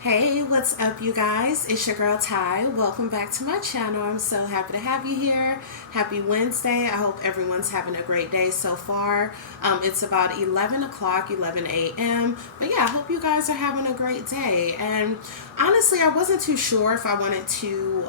Hey, what's up, you guys? It's your girl Ty. Welcome back to my channel. I'm so happy to have you here. Happy Wednesday. I hope everyone's having a great day so far. It's about 11 o'clock, 11 a.m. But yeah, I hope you guys are having a great day. And honestly, I wasn't too sure if I wanted to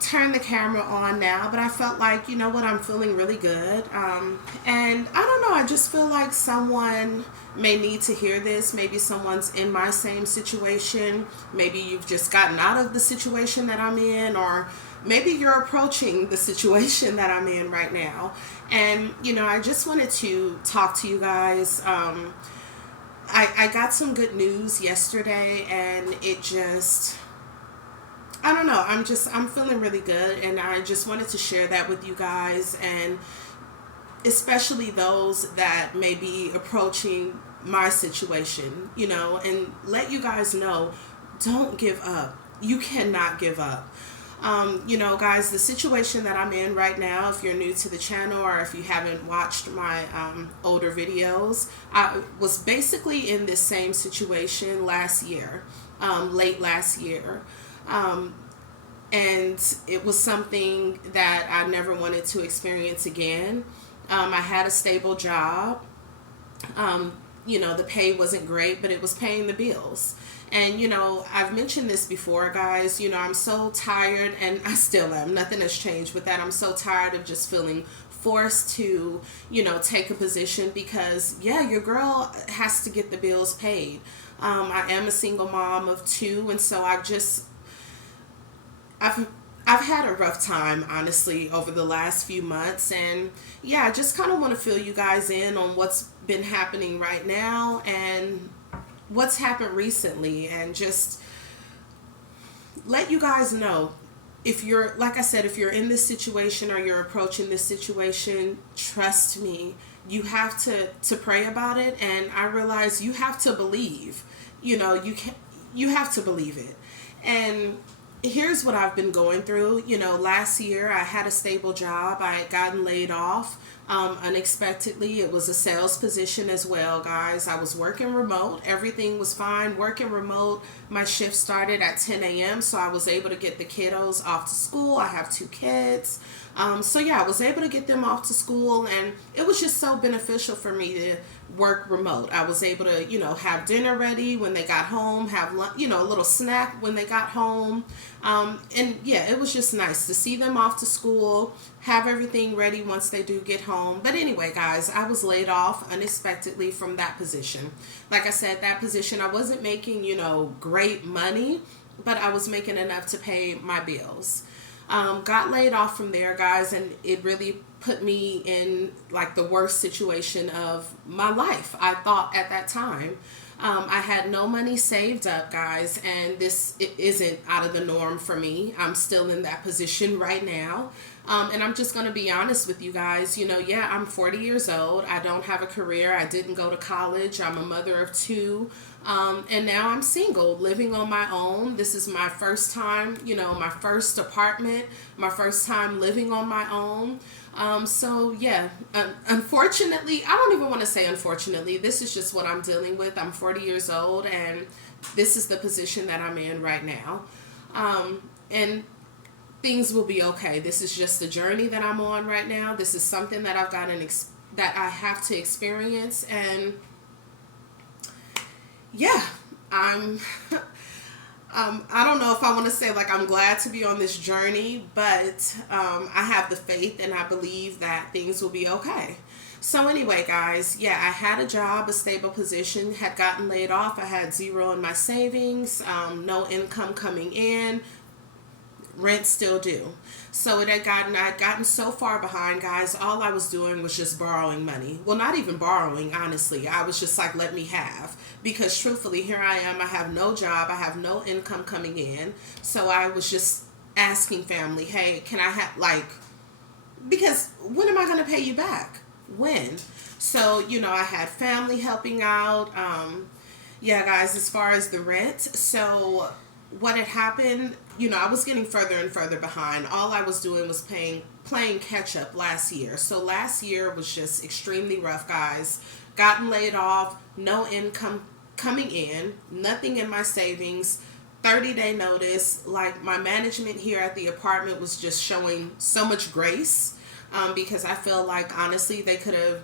turn the camera on now, but I felt like, you know what, I'm feeling really good. And I don't know, I just feel like someone may need to hear this. Maybe someone's in my same situation. Maybe you've just gotten out of the situation that I'm in, or maybe you're approaching the situation that I'm in right now. And, you know, I just wanted to talk to you guys. I got some good news yesterday, and it just, I don't know. I'm feeling really good, and I just wanted to share that with you guys, and especially those that may be approaching my situation, you know, and let you guys know, don't give up. You cannot give up. You know, guys, the situation that I'm in right now, if you're new to the channel or if you haven't watched my older videos, I was basically in this same situation last year, late last year. Um, and it was something that I never wanted to experience again. I had a stable job. Um, you know, the pay wasn't great, but it was paying the bills. And, you know, I've mentioned this before, guys. You know, I'm so tired, and I still am. Nothing has changed with that. I'm so tired of just feeling forced to, you know, take a position because, yeah, your girl has to get the bills paid. I am a single mom of two, and so I've I've had a rough time, honestly, over the last few months. And yeah, I just kind of want to fill you guys in on what's been happening right now and what's happened recently, and just let you guys know, if you're, like I said, if you're in this situation or you're approaching this situation, trust me, you have to pray about it. And I realize you have to believe, you know, you have to believe it. And here's what I've been going through. You know, last year I had a stable job. I had gotten laid off unexpectedly. It was a sales position as well, guys. I was working remote. Everything was fine. Working remote. My shift started at 10 a.m., so I was able to get the kiddos off to school. I have two kids. So yeah, I was able to get them off to school, and it was just so beneficial for me to work remote. I was able to, you know, have dinner ready when they got home, have lunch, you know, a little snack when they got home. And yeah, it was just nice to see them off to school, have everything ready once they do get home. But anyway, guys, I was laid off unexpectedly from that position. Like I said, that position, I wasn't making, you know, great money, but I was making enough to pay my bills. Got laid off from there, guys, and it really put me in like the worst situation of my life, I thought, at that time. I had no money saved up, guys, and this it isn't out of the norm for me. I'm still in that position right now. And I'm just going to be honest with you guys. You know, yeah, I'm 40 years old. I don't have a career. I didn't go to college. I'm a mother of two. And now I'm single, living on my own. This is my first time, you know, my first apartment, my first time living on my own. So yeah, unfortunately, I don't even want to say unfortunately, this is just what I'm dealing with. I'm 40 years old, and this is the position that I'm in right now. And things will be okay. This is just the journey that I'm on right now. This is something that I've got that I have to experience. And yeah, I'm I don't know if I want to say like I'm glad to be on this journey, but I have the faith and I believe that things will be okay. So anyway, guys, yeah, I had a job, a stable position, had gotten laid off. I had zero in my savings, no income coming in, rent still due. So I had gotten so far behind, guys. All I was doing was just borrowing money. Well, not even borrowing, honestly. I was just like, let me have. Because truthfully, here I am. I have no job. I have no income coming in. So I was just asking family, hey, can I have, like, because when am I going to pay you back? When? So, you know, I had family helping out. Yeah, guys, as far as the rent. So what had happened, you know, I was getting further and further behind. All I was doing was playing catch up last year. So last year was just extremely rough, guys. Gotten laid off, no income coming in, nothing in my savings, 30-day notice. Like, my management here at the apartment was just showing so much grace, because I feel like honestly they could have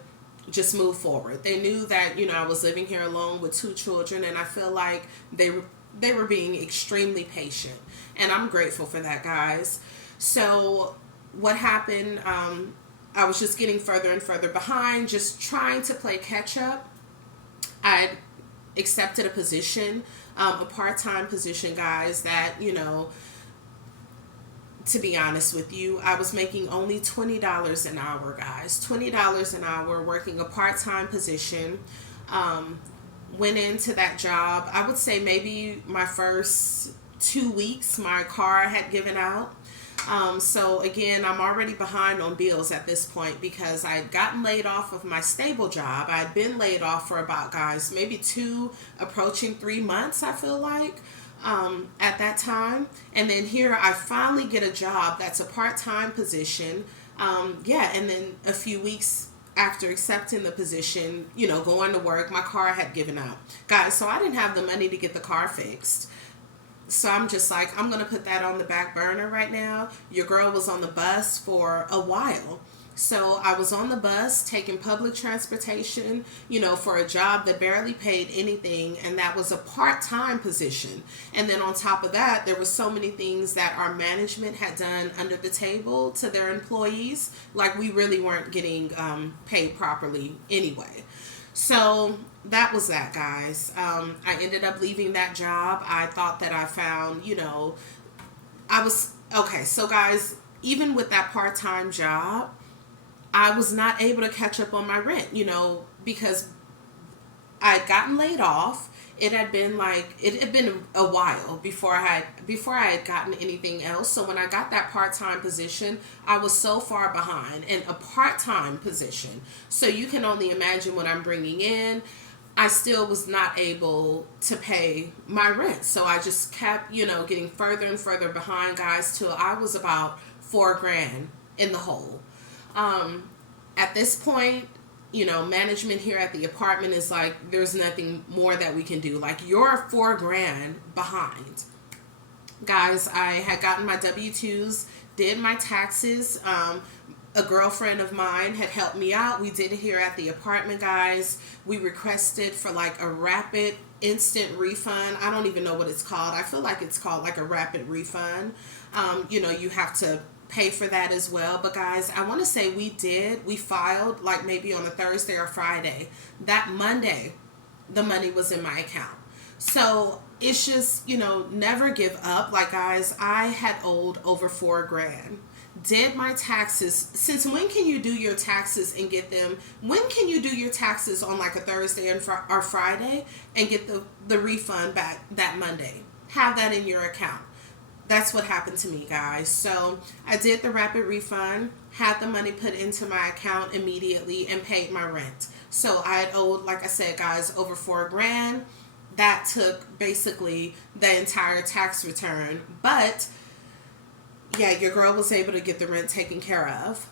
just moved forward. They knew that, I was living here alone with 2 children, and I feel like they were being extremely patient, and I'm grateful for that, guys. So what happened, I was just getting further and further behind, just trying to play catch up. I accepted a position, a part-time position, guys, that, to be honest with you, I was making only $20 an hour, guys. $20 an hour, working a part-time position. Went into that job, I would say maybe my first 2 weeks, my car had given out. So again, I'm already behind on bills at this point because I had gotten laid off of my stable job. I had been laid off for about, guys, maybe 2, approaching 3 months, I feel like, at that time. And then here I finally get a job that's a part-time position. And then a few weeks after accepting the position, going to work, my car had given out. Guys, so I didn't have the money to get the car fixed. So I'm just like, I'm going to put that on the back burner right now. Your girl was on the bus for a while. So I was on the bus taking public transportation, for a job that barely paid anything. And that was a part-time position. And then on top of that, there were so many things that our management had done under the table to their employees. Like, we really weren't getting paid properly anyway. So that was that, guys. I ended up leaving that job. I thought that I found, so guys, even with that part-time job, I was not able to catch up on my rent, because I had gotten laid off. It had been a while before I had gotten anything else. So when I got that part-time position, I was so far behind in a part-time position. So you can only imagine what I'm bringing in. I still was not able to pay my rent. So I just kept, getting further and further behind, guys, till I was about $4,000 in the hole. At this point, management here at the apartment is like, there's nothing more that we can do. Like, you're $4,000 behind. Guys, I had gotten my W-2s, did my taxes. A girlfriend of mine had helped me out. We did it here at the apartment, guys. We requested for like a rapid instant refund. I don't even know what it's called. I feel like it's called like a rapid refund. You have to pay for that as well. But guys, I want to say we filed like maybe on a Thursday or Friday. That Monday, the money was in my account. So it's just, never give up. Like, guys, I had owed over $4,000. Did my taxes. Since when can you do your taxes and get them? When can you do your taxes on like a Thursday or Friday and get the refund back that Monday? Have that in your account. That's what happened to me, guys. So I did the rapid refund, had the money put into my account immediately, and paid my rent. So I had owed, like I said, guys, over $4,000. That took basically the entire tax return. But yeah, your girl was able to get the rent taken care of.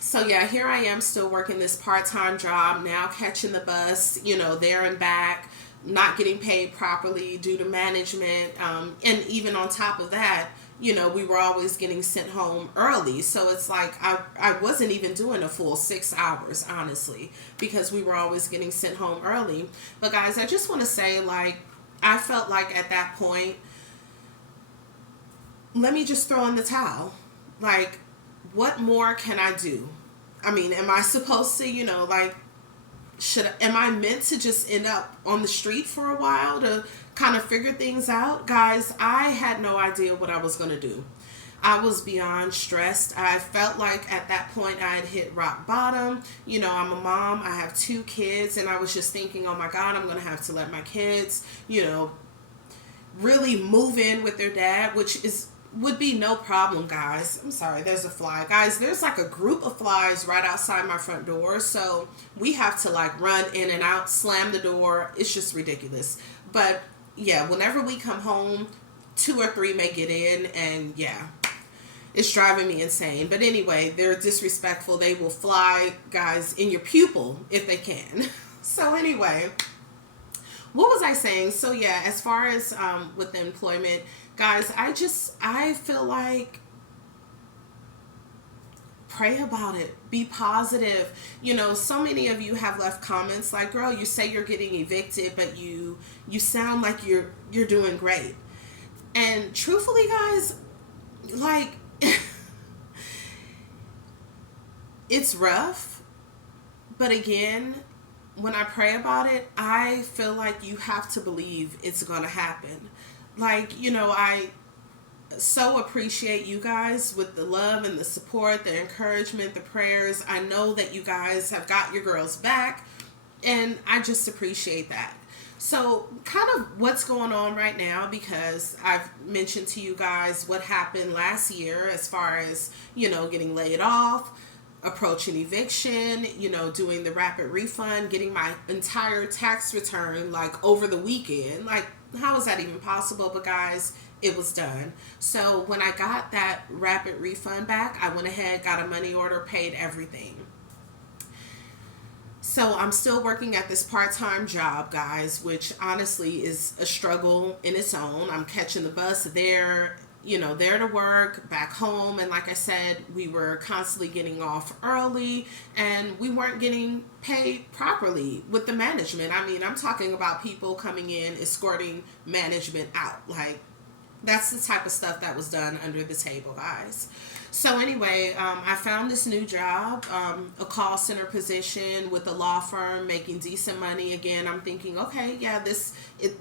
So yeah, here I am still working this part-time job, now catching the bus, there and back, not getting paid properly due to management. And even on top of that, we were always getting sent home early. So it's like I wasn't even doing a full 6 hours, honestly, because we were always getting sent home early. But guys, I just want to say, like, I felt like at that point, let me just throw in the towel. Like, what more can I do? I mean, am I supposed to, am I meant to just end up on the street for a while to kind of figure things out? Guys, I had no idea what I was going to do. I was beyond stressed. I felt like at that point I had hit rock bottom. I'm a mom. I have 2 kids, and I was just thinking, oh my God, I'm going to have to let my kids, really move in with their dad, which would be no problem, guys. I'm sorry, there's a fly. Guys, there's like a group of flies right outside my front door, so we have to like run in and out, slam the door. It's just ridiculous. But yeah, whenever we come home, 2 or 3 may get in, and yeah, it's driving me insane. But anyway, they're disrespectful. They will fly, guys, in your pupil if they can. So anyway, what was I saying? So yeah, as far as with the employment, guys, I feel like pray about it, be positive. So many of you have left comments like, girl, you say you're getting evicted, but you sound like you're doing great. And truthfully, guys, like, it's rough, but again, when I pray about it, I feel like you have to believe it's going to happen. Like, I so appreciate you guys with the love and the support, the encouragement, the prayers. I know that you guys have got your girls back, and I just appreciate that. So, kind of what's going on right now, because I've mentioned to you guys what happened last year as far as, getting laid off, approaching eviction, doing the rapid refund, getting my entire tax return like over the weekend. Like, how is that even possible? But guys, it was done. So when I got that rapid refund back, I went ahead, got a money order, paid everything. So I'm still working at this part-time job, guys, which honestly is a struggle in its own. I'm catching the bus there, there to work, back home. And like I said, we were constantly getting off early and we weren't getting paid properly with the management. I mean, I'm talking about people coming in, escorting management out. Like, that's the type of stuff that was done under the table, guys. So anyway, I found this new job, a call center position with a law firm, making decent money. Again, I'm thinking, okay, yeah,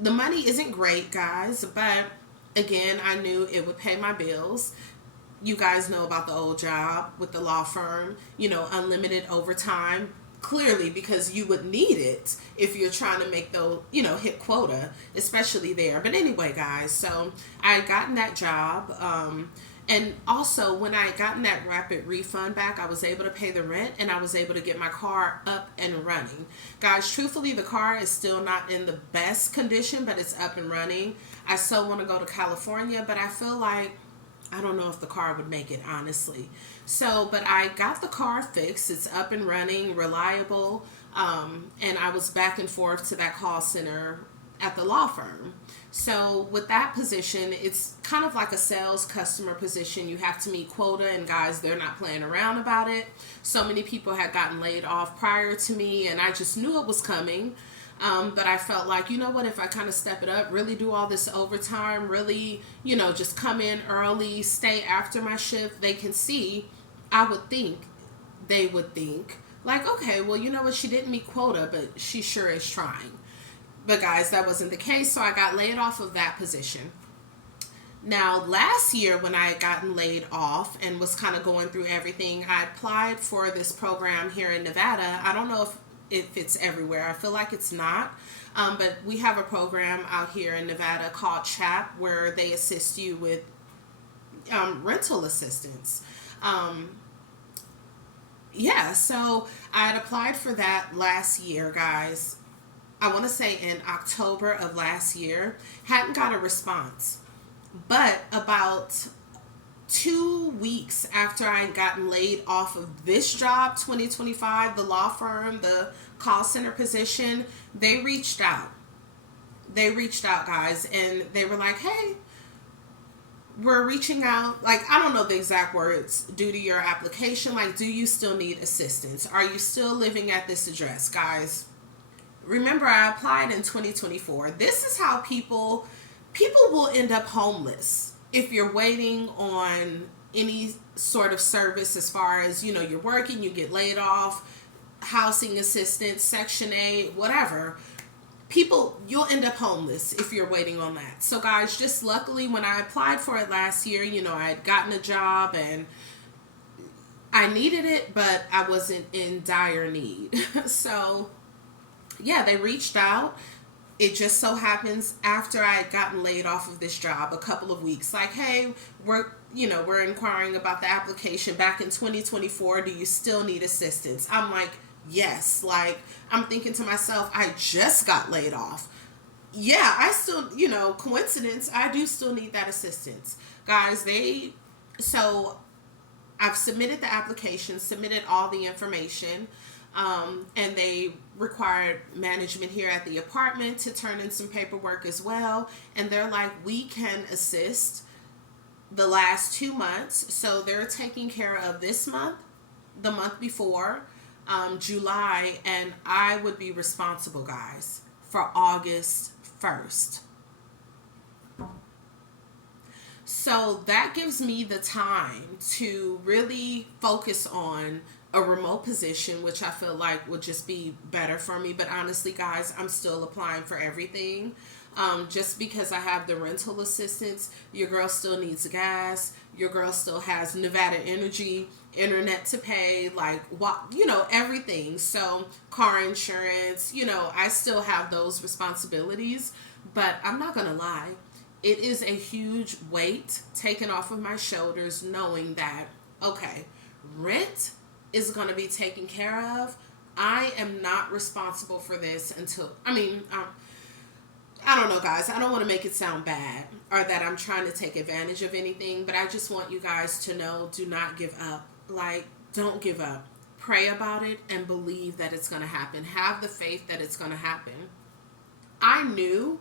the money isn't great, guys, but again, I knew it would pay my bills. You guys know about the old job with the law firm, unlimited overtime. Clearly, because you would need it if you're trying to make those, hit quota, especially there. But anyway, guys, so I had gotten that job. And also, when I had gotten that rapid refund back, I was able to pay the rent and I was able to get my car up and running. Guys, truthfully, the car is still not in the best condition, but it's up and running. I still want to go to California, but I feel like I don't know if the car would make it, honestly. So, but I got the car fixed. It's up and running, reliable. And I was back and forth to that call center at the law firm. So with that position, it's kind of like a sales customer position. You have to meet quota, and guys, they're not playing around about it. So many people had gotten laid off prior to me, and I just knew it was coming. But I felt like, you know what, if I kind of step it up, really do all this overtime, really, just come in early, stay after my shift, they can see, they would think, like, okay, well, you know what, she didn't meet quota, but she sure is trying. But guys, that wasn't the case, so I got laid off of that position. Now, last year when I had gotten laid off and was kind of going through everything, I applied for this program here in Nevada. I don't know if it's everywhere. I feel like it's not. But we have a program out here in Nevada called CHAP where they assist you with rental assistance. So I had applied for that last year, guys. I want to say in October of last year. Hadn't got a response. But about 2 weeks after I had gotten laid off of this job, 2025, the law firm, the call center position, they reached out. They reached out, guys, and they were like, hey, we're reaching out. Like, I don't know the exact words, due to your application. Like, do you still need assistance? Are you still living at this address? Guys, remember, I applied in 2024. This is how people will end up homeless if you're waiting on any sort of service as far as, you're working, you get laid off, housing assistance, Section 8, whatever. You'll end up homeless if you're waiting on that. So guys, just luckily when I applied for it last year, I had gotten a job and I needed it, but I wasn't in dire need. So yeah, they reached out. It just so happens after I had gotten laid off of this job a couple of weeks, like, hey, we're inquiring about the application back in 2024. Do you still need assistance? I'm like, yes. Like, I'm thinking to myself, I just got laid off. Yeah, I still, coincidence, I do still need that assistance. Guys, so I've submitted the application, submitted all the information. And they required management here at the apartment to turn in some paperwork as well. And they're like, we can assist the last 2 months. So they're taking care of this month, the month before, July, and I would be responsible, guys, for August 1st. So that gives me the time to really focus on a remote position, which I feel like would just be better for me. But honestly, guys, I'm still applying for everything. Just because I have the rental assistance, your girl still needs gas. Your girl still has Nevada Energy, internet to pay, like what, everything. So car insurance, I still have those responsibilities. But I'm not gonna lie, it is a huge weight taken off of my shoulders, knowing that, okay, rent is going to be taken care of. I am not responsible for this until, I don't know, guys. I don't want to make it sound bad or that I'm trying to take advantage of anything, but I just want you guys to know, do not give up. Like, don't give up. Pray about it and believe that it's going to happen. Have the faith that it's going to happen. I knew,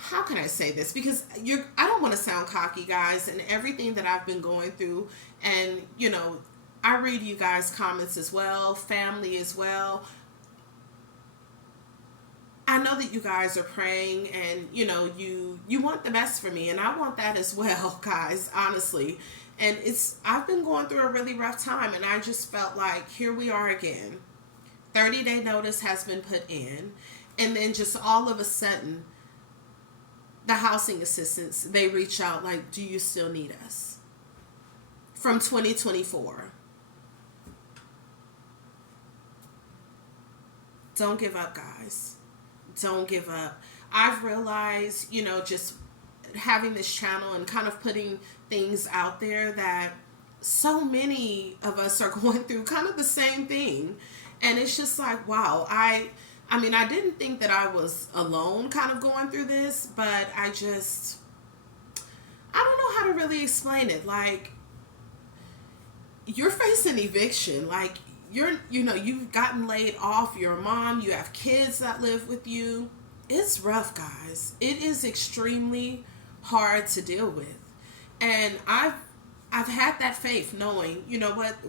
how can I say this? Because I don't want to sound cocky, guys, and everything that I've been going through, and I read you guys' comments as well, family as well. I know that you guys are praying, and you want the best for me, and I want that as well, guys, honestly. And I've been going through a really rough time, and I just felt like here we are again. 30-day notice has been put in, and then just all of a sudden, the housing assistants, they reach out like, do you still need us? From 2024. Don't give up, guys. Don't give up. I've realized, just having this channel and kind of putting things out there, that so many of us are going through kind of the same thing. And it's just like, wow, I didn't think that I was alone kind of going through this, but I don't know how to really explain it. Like, you're facing eviction. Like, you've gotten laid off. You're a mom. You have kids that live with you. It's rough, guys. It is extremely hard to deal with. And I've had that faith, knowing,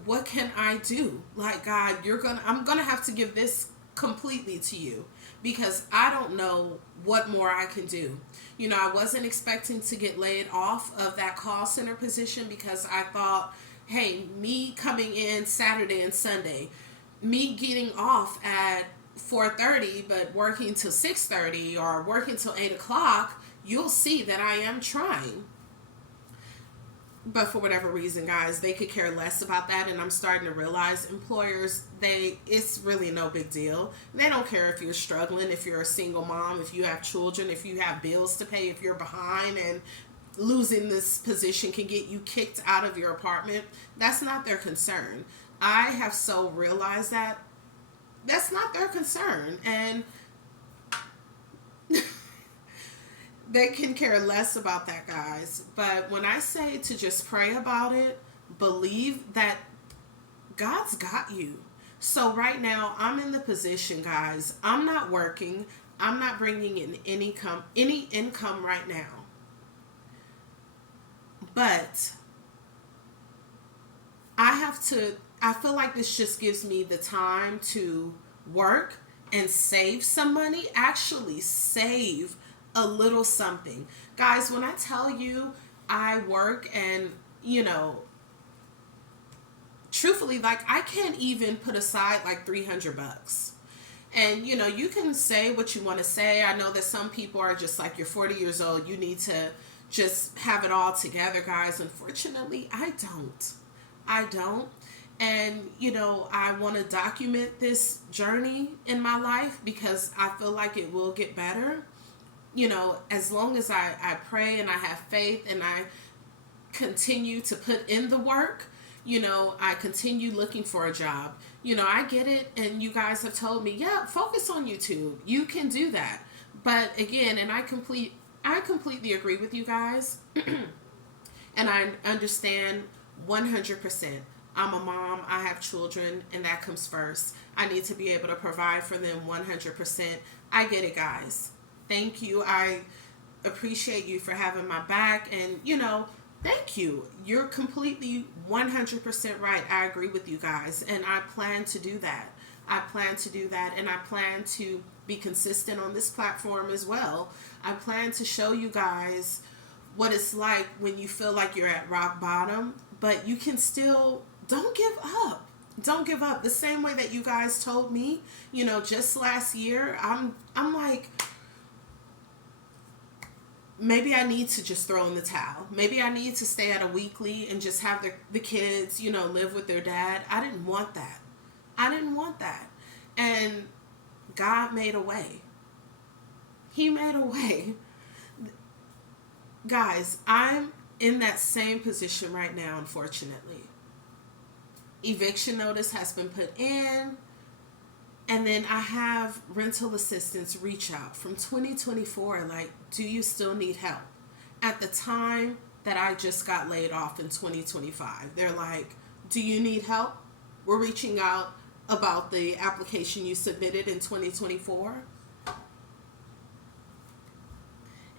what can I do? Like, God, I'm gonna have to give this completely to you, because I don't know what more I can do. I wasn't expecting to get laid off of that call center position, because I thought, hey, me coming in Saturday and Sunday, me getting off at 4:30 but working till 6:30 or working till 8 o'clock, you'll see that I am trying. But for whatever reason, guys, they could care less about that. And I'm starting to realize employers, it's really no big deal. They don't care if you're struggling, if you're a single mom, if you have children, if you have bills to pay, if you're behind, and losing this position can get you kicked out of your apartment. That's not their concern. I have so realized that that's not their concern. And they can care less about that, guys. But when I say to just pray about it, believe that God's got you. So right now, I'm in the position, guys, I'm not working. I'm not bringing in any income right now. But I feel like this just gives me the time to work and save some money, actually save a little something. Guys, when I tell you I work, and truthfully, like, I can't even put aside like $300. And you can say what you want to say. I know that some people are just like, you're 40 years old, you need to just have it all together, guys. Unfortunately, I don't. And I want to document this journey in my life, because I feel like it will get better. As long as I pray and I have faith and I continue to put in the work, I continue looking for a job. I get it, and you guys have told me, yeah, focus on YouTube. You can do that. But again, and I completely agree with you guys. And I understand 100%. I'm a mom, I have children, and that comes first. I need to be able to provide for them 100%. I get it, guys. Thank you. I appreciate you for having my back, and thank you. You're completely 100% right. I agree with you guys, and I plan to do that. I plan to do that, and I plan to be consistent on this platform as well. I plan to show you guys what it's like when you feel like you're at rock bottom, but you can still, don't give up. Don't give up. The same way that you guys told me, just last year, I'm like, maybe I need to just throw in the towel. Maybe I need to stay at a weekly and just have the kids, live with their dad. I didn't want that. I didn't want that. And God made a way. He made a way. Guys, I'm in that same position right now, unfortunately. Eviction notice has been put in. And then I have rental assistants reach out from 2024, like, do you still need help? At the time that I just got laid off in 2025, they're like, do you need help? We're reaching out about the application you submitted in 2024.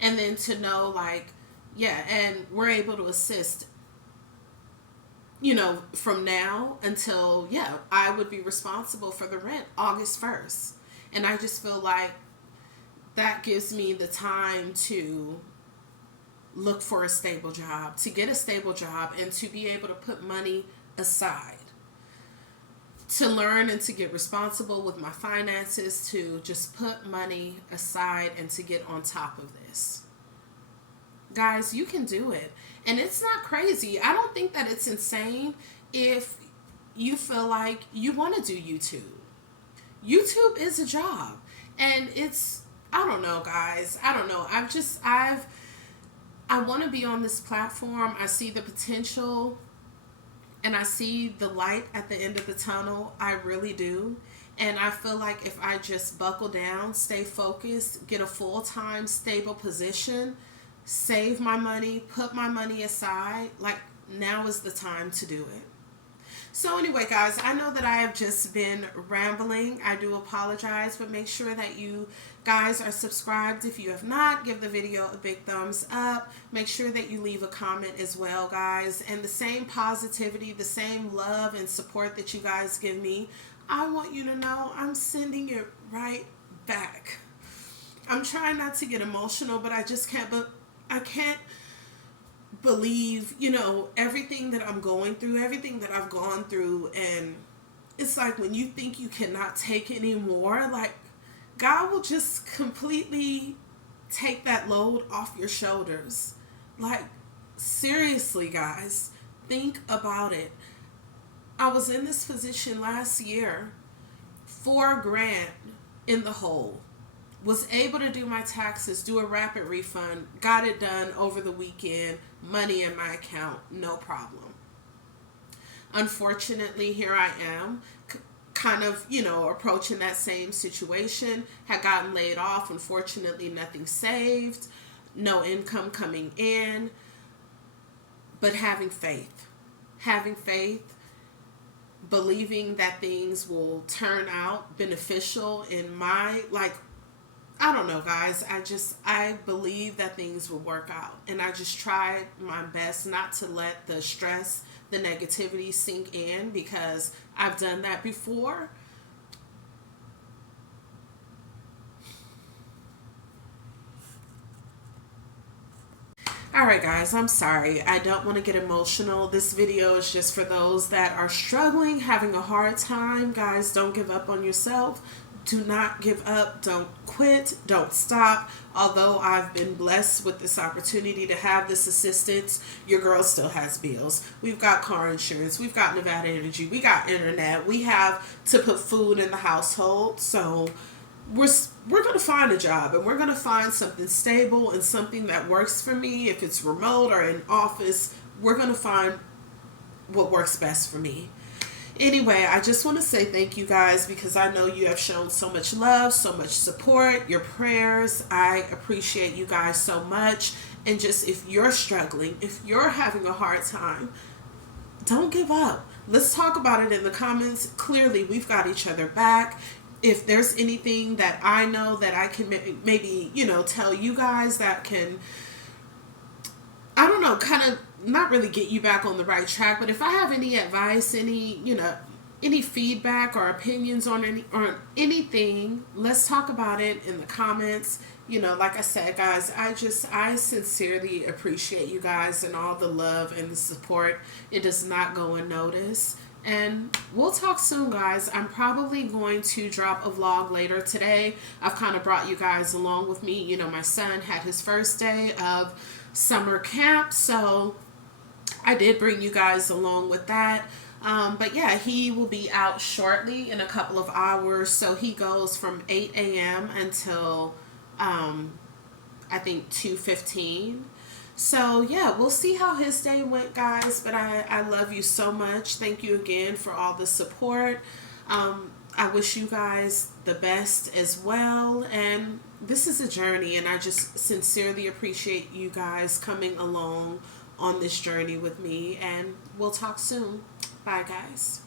And then to know, like, yeah, and we're able to assist, from now until, I would be responsible for the rent August 1st. And I just feel like that gives me the time to look for a stable job, to get a stable job, and to be able to put money aside, to learn and to get responsible with my finances, to just put money aside and to get on top of this. Guys, you can do it. And it's not crazy. I don't think that it's insane if you feel like you want to do YouTube. YouTube is a job. And I don't know, guys. I don't know. I want to be on this platform. I see the potential and I see the light at the end of the tunnel. I really do. And I feel like if I just buckle down, stay focused, get a full-time stable position, save my money, put my money aside, like, now is the time to do it. So anyway, guys, I know that I have just been rambling. I do apologize, but make sure that you guys are subscribed. If you have not, give the video a big thumbs up. Make sure that you leave a comment as well, guys. And the same positivity, the same love and support that you guys give me, I want you to know I'm sending it right back. I'm trying not to get emotional, but I just can't, I can't believe, everything that I'm going through, everything that I've gone through. And it's like when you think you cannot take anymore, like, God will just completely take that load off your shoulders. Like, seriously, guys, think about it. I was in this position last year, $4,000 in the hole. Was able to do my taxes, do a rapid refund, got it done over the weekend, money in my account, no problem. Unfortunately, here I am, kind of, approaching that same situation, had gotten laid off, unfortunately nothing saved, no income coming in, but having faith, believing that things will turn out beneficial in my, I don't know, guys. I believe that things will work out. And I just tried my best not to let the stress, the negativity sink in, because I've done that before. Alright, guys, I'm sorry. I don't want to get emotional. This video is just for those that are struggling, having a hard time. Guys, don't give up on yourself. Do not give up. Don't quit. Don't stop. Although I've been blessed with this opportunity to have this assistance, your girl still has bills. We've got car insurance. We've got Nevada Energy. We got internet. We have to put food in the household. So we're going to find a job, and we're going to find something stable and something that works for me. If it's remote or in office, we're going to find what works best for me. Anyway, I just want to say thank you guys, because I know you have shown so much love, so much support, your prayers. I appreciate you guys so much. And just, if you're struggling, if you're having a hard time, don't give up. let's talk about it in the comments. Clearly, we've got each other back. If there's anything that I know that I can maybe, tell you guys that can, I don't know, kind of not really get you back on the right track, but if I have any advice, any feedback or opinions on anything, let's talk about it in the comments. Like I said, guys, I sincerely appreciate you guys and all the love and the support. It does not go unnoticed. And we'll talk soon, guys. I'm probably going to drop a vlog later today. I've kind of brought you guys along with me. My son had his first day of summer camp, so I did bring you guys along with that. But yeah, he will be out shortly in a couple of hours. So he goes from 8 a.m. until I think 2:15. So yeah, we'll see how his day went, guys. But I love you so much. Thank you again for all the support. I wish you guys the best as well. And this is a journey, and I just sincerely appreciate you guys coming along on this journey with me. And we'll talk soon. Bye, guys.